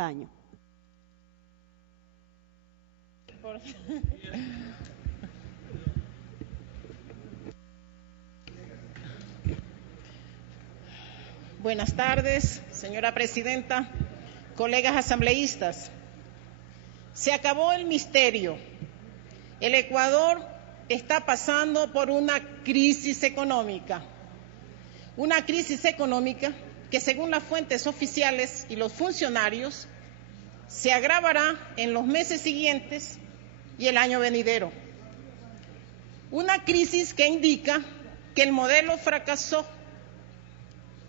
año. Buenas tardes, señora presidenta, colegas asambleístas. Se acabó el misterio. El Ecuador está pasando por una crisis económica que, según las fuentes oficiales y los funcionarios, se agravará en los meses siguientes y el año venidero. Una crisis que indica que el modelo fracasó,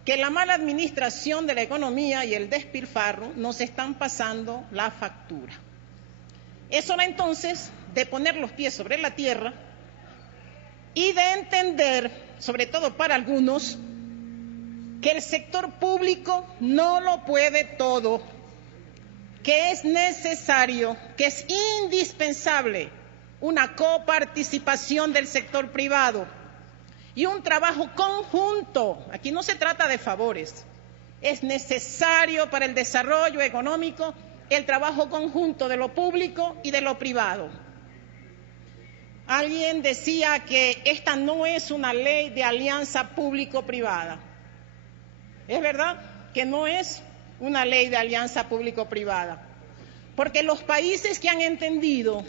que la mala administración de la economía y el despilfarro nos están pasando la factura. Es hora entonces de poner los pies sobre la tierra y de entender, sobre todo para algunos, que el sector público no lo puede todo, que es necesario, que es indispensable una coparticipación del sector privado y un trabajo conjunto. Aquí no se trata de favores. Es necesario para el desarrollo económico el trabajo conjunto de lo público y de lo privado. Alguien decía que esta no es una ley de alianza público-privada. Es verdad que no es una ley de alianza público-privada, porque los países que han entendido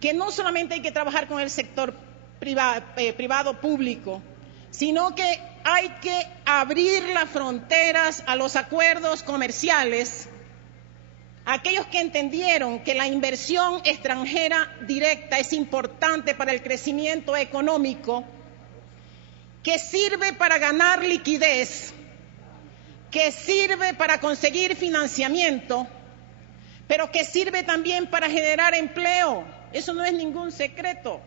que no solamente hay que trabajar con el sector privado público, sino que hay que abrir las fronteras a los acuerdos comerciales, aquellos que entendieron que la inversión extranjera directa es importante para el crecimiento económico, que sirve para ganar liquidez, que sirve para conseguir financiamiento, pero que sirve también para generar empleo. Eso no es ningún secreto.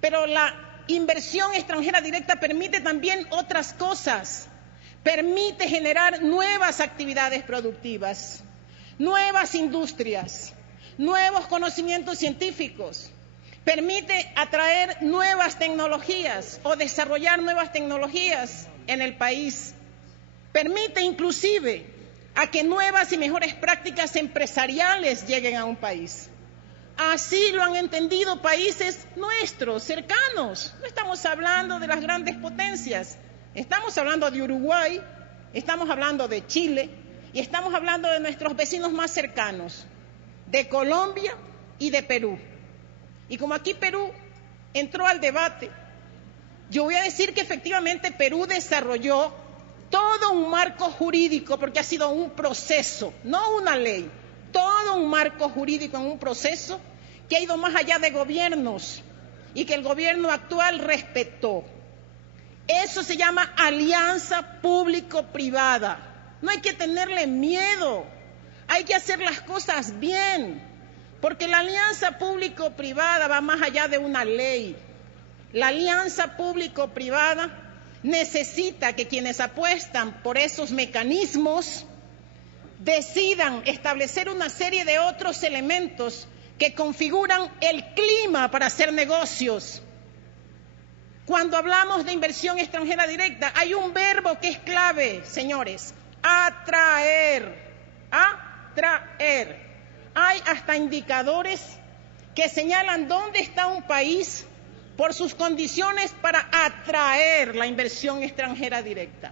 Pero la inversión extranjera directa permite también otras cosas. Permite generar nuevas actividades productivas, nuevas industrias, nuevos conocimientos científicos. Permite atraer nuevas tecnologías o desarrollar nuevas tecnologías en el país. Permite inclusive a que nuevas y mejores prácticas empresariales lleguen a un país. Así lo han entendido países nuestros, cercanos. No estamos hablando de las grandes potencias, estamos hablando de Uruguay, estamos hablando de Chile y estamos hablando de nuestros vecinos más cercanos, de Colombia y de Perú. Y como aquí Perú entró al debate, yo voy a decir que efectivamente Perú desarrolló todo un marco jurídico, porque ha sido un proceso, no una ley, todo un marco jurídico en un proceso que ha ido más allá de gobiernos y que el gobierno actual respetó. Eso se llama alianza público-privada. No hay que tenerle miedo, hay que hacer las cosas bien, porque la alianza público-privada va más allá de una ley. La alianza público-privada necesita que quienes apuestan por esos mecanismos decidan establecer una serie de otros elementos que configuran el clima para hacer negocios. Cuando hablamos de inversión extranjera directa, hay un verbo que es clave, señores: atraer. Atraer. Hay hasta indicadores que señalan dónde está un país por sus condiciones para atraer la inversión extranjera directa.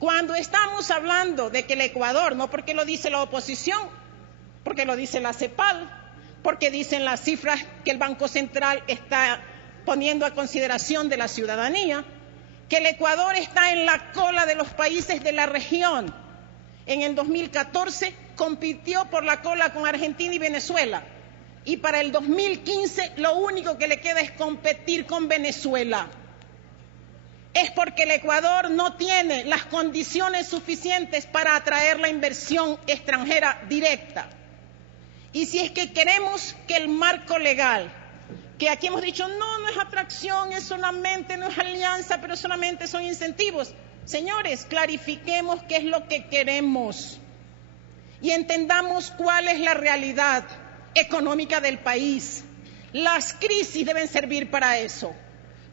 Cuando estamos hablando de que el Ecuador, no porque lo dice la oposición, porque lo dice la CEPAL, porque dicen las cifras que el Banco Central está poniendo a consideración de la ciudadanía, que el Ecuador está en la cola de los países de la región. En el 2014 compitió por la cola con Argentina y Venezuela. Y para el 2015 lo único que le queda es competir con Venezuela. Es porque el Ecuador no tiene las condiciones suficientes para atraer la inversión extranjera directa. Y si es que queremos que el marco legal, que aquí hemos dicho, no es atracción, es solamente, no es alianza, pero solamente son incentivos. Señores, clarifiquemos qué es lo que queremos y entendamos cuál es la realidad económica del país. Las crisis deben servir para eso,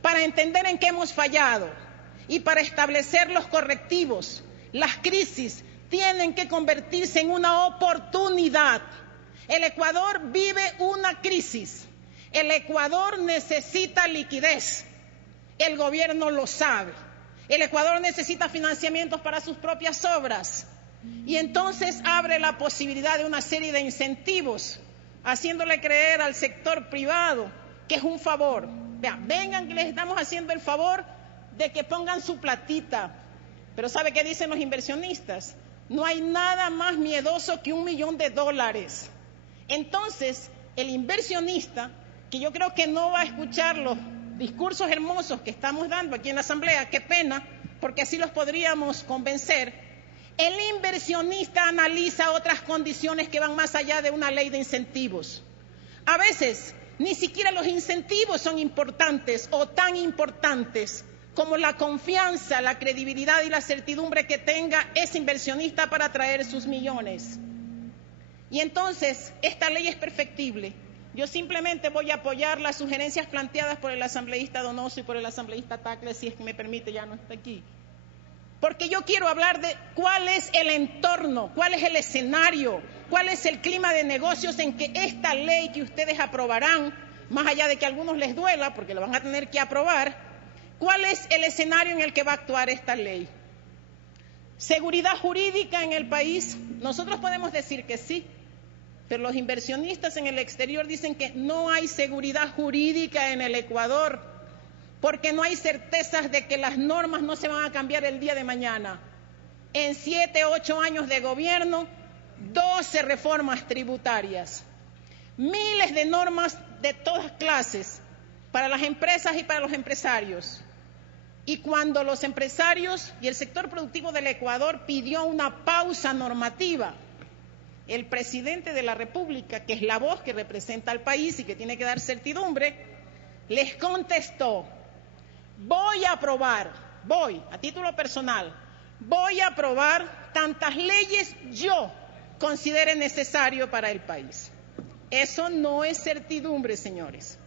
para entender en qué hemos fallado y para establecer los correctivos. Las crisis tienen que convertirse en una oportunidad. El Ecuador vive una crisis. El Ecuador necesita liquidez. El gobierno lo sabe. El Ecuador necesita financiamientos para sus propias obras. Y entonces abre la posibilidad de una serie de incentivos, haciéndole creer al sector privado que es un favor. Vean, vengan que les estamos haciendo el favor de que pongan su platita. Pero ¿sabe qué dicen los inversionistas? No hay nada más miedoso que $1 millón. Entonces, el inversionista, que yo creo que no va a escuchar los discursos hermosos que estamos dando aquí en la Asamblea, qué pena, porque así los podríamos convencer, el inversionista analiza otras condiciones que van más allá de una ley de incentivos. A veces, ni siquiera los incentivos son importantes o tan importantes como la confianza, la credibilidad y la certidumbre que tenga ese inversionista para atraer sus millones. Y entonces, esta ley es perfectible. Yo simplemente voy a apoyar las sugerencias planteadas por el asambleísta Donoso y por el asambleísta Tagle, si es que me permite, ya no está aquí. Porque yo quiero hablar de cuál es el entorno, cuál es el escenario, cuál es el clima de negocios en que esta ley que ustedes aprobarán, más allá de que a algunos les duela, porque lo van a tener que aprobar, ¿cuál es el escenario en el que va a actuar esta ley? ¿Seguridad jurídica en el país? Nosotros podemos decir que sí, pero los inversionistas en el exterior dicen que no hay seguridad jurídica en el Ecuador, porque no hay certezas de que las normas no se van a cambiar el día de mañana. En 7, 8 años de gobierno, 12 reformas tributarias, miles de normas de todas clases para las empresas y para los empresarios. Y cuando los empresarios y el sector productivo del Ecuador pidió una pausa normativa, el presidente de la República, que es la voz que representa al país y que tiene que dar certidumbre, les contestó: voy a aprobar, a título personal, voy a aprobar tantas leyes yo considere necesario para el país. Eso no es certidumbre, señores.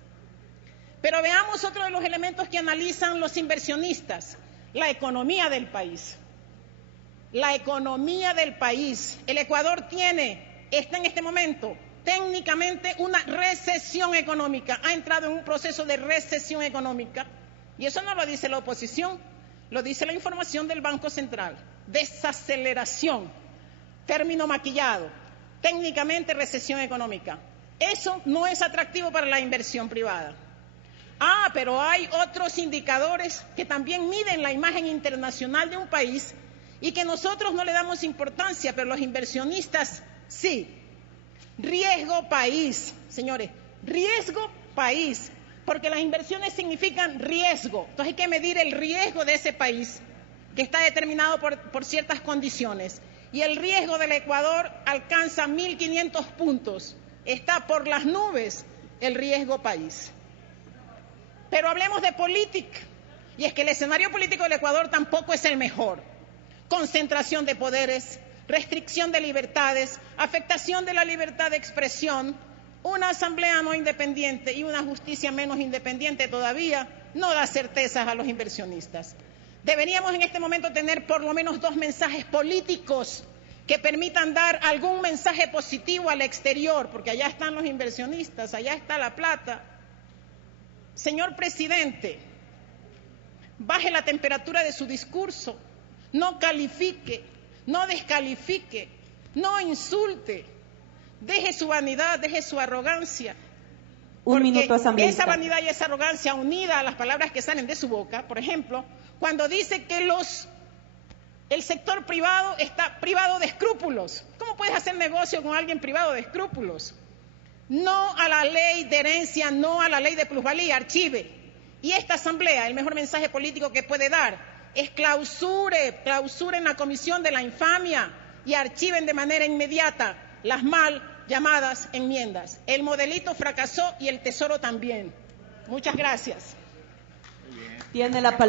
Pero veamos otro de los elementos que analizan los inversionistas: la economía del país. La economía del país. El Ecuador está en este momento técnicamente una recesión económica, ha entrado en un proceso de recesión económica, y eso no lo dice la oposición, lo dice la información del Banco Central. Desaceleración, término maquillado, técnicamente recesión económica. Eso no es atractivo para la inversión privada. Pero hay otros indicadores que también miden la imagen internacional de un país y que nosotros no le damos importancia, pero los inversionistas sí. Riesgo país, señores, riesgo país, porque las inversiones significan riesgo. Entonces hay que medir el riesgo de ese país, que está determinado por ciertas condiciones. Y el riesgo del Ecuador alcanza 1.500 puntos. Está por las nubes el riesgo país. Pero hablemos de política, y es que el escenario político del Ecuador tampoco es el mejor. Concentración de poderes, restricción de libertades, afectación de la libertad de expresión, una asamblea no independiente y una justicia menos independiente todavía no da certezas a los inversionistas. Deberíamos en este momento tener por lo menos 2 mensajes políticos que permitan dar algún mensaje positivo al exterior, porque allá están los inversionistas, allá está la plata. Señor presidente, baje la temperatura de su discurso, no califique, no descalifique, no insulte, deje su vanidad, deje su arrogancia. Un minuto, asambleísta. Esa vanidad y esa arrogancia unida a las palabras que salen de su boca, por ejemplo, cuando dice que el sector privado está privado de escrúpulos. ¿Cómo puedes hacer negocio con alguien privado de escrúpulos? No a la ley de herencia, no a la ley de plusvalía, archive. Y esta asamblea, el mejor mensaje político que puede dar es clausuren la comisión de la infamia y archiven de manera inmediata las mal llamadas enmiendas. El modelito fracasó y el tesoro también. Muchas gracias. Tiene la palabra.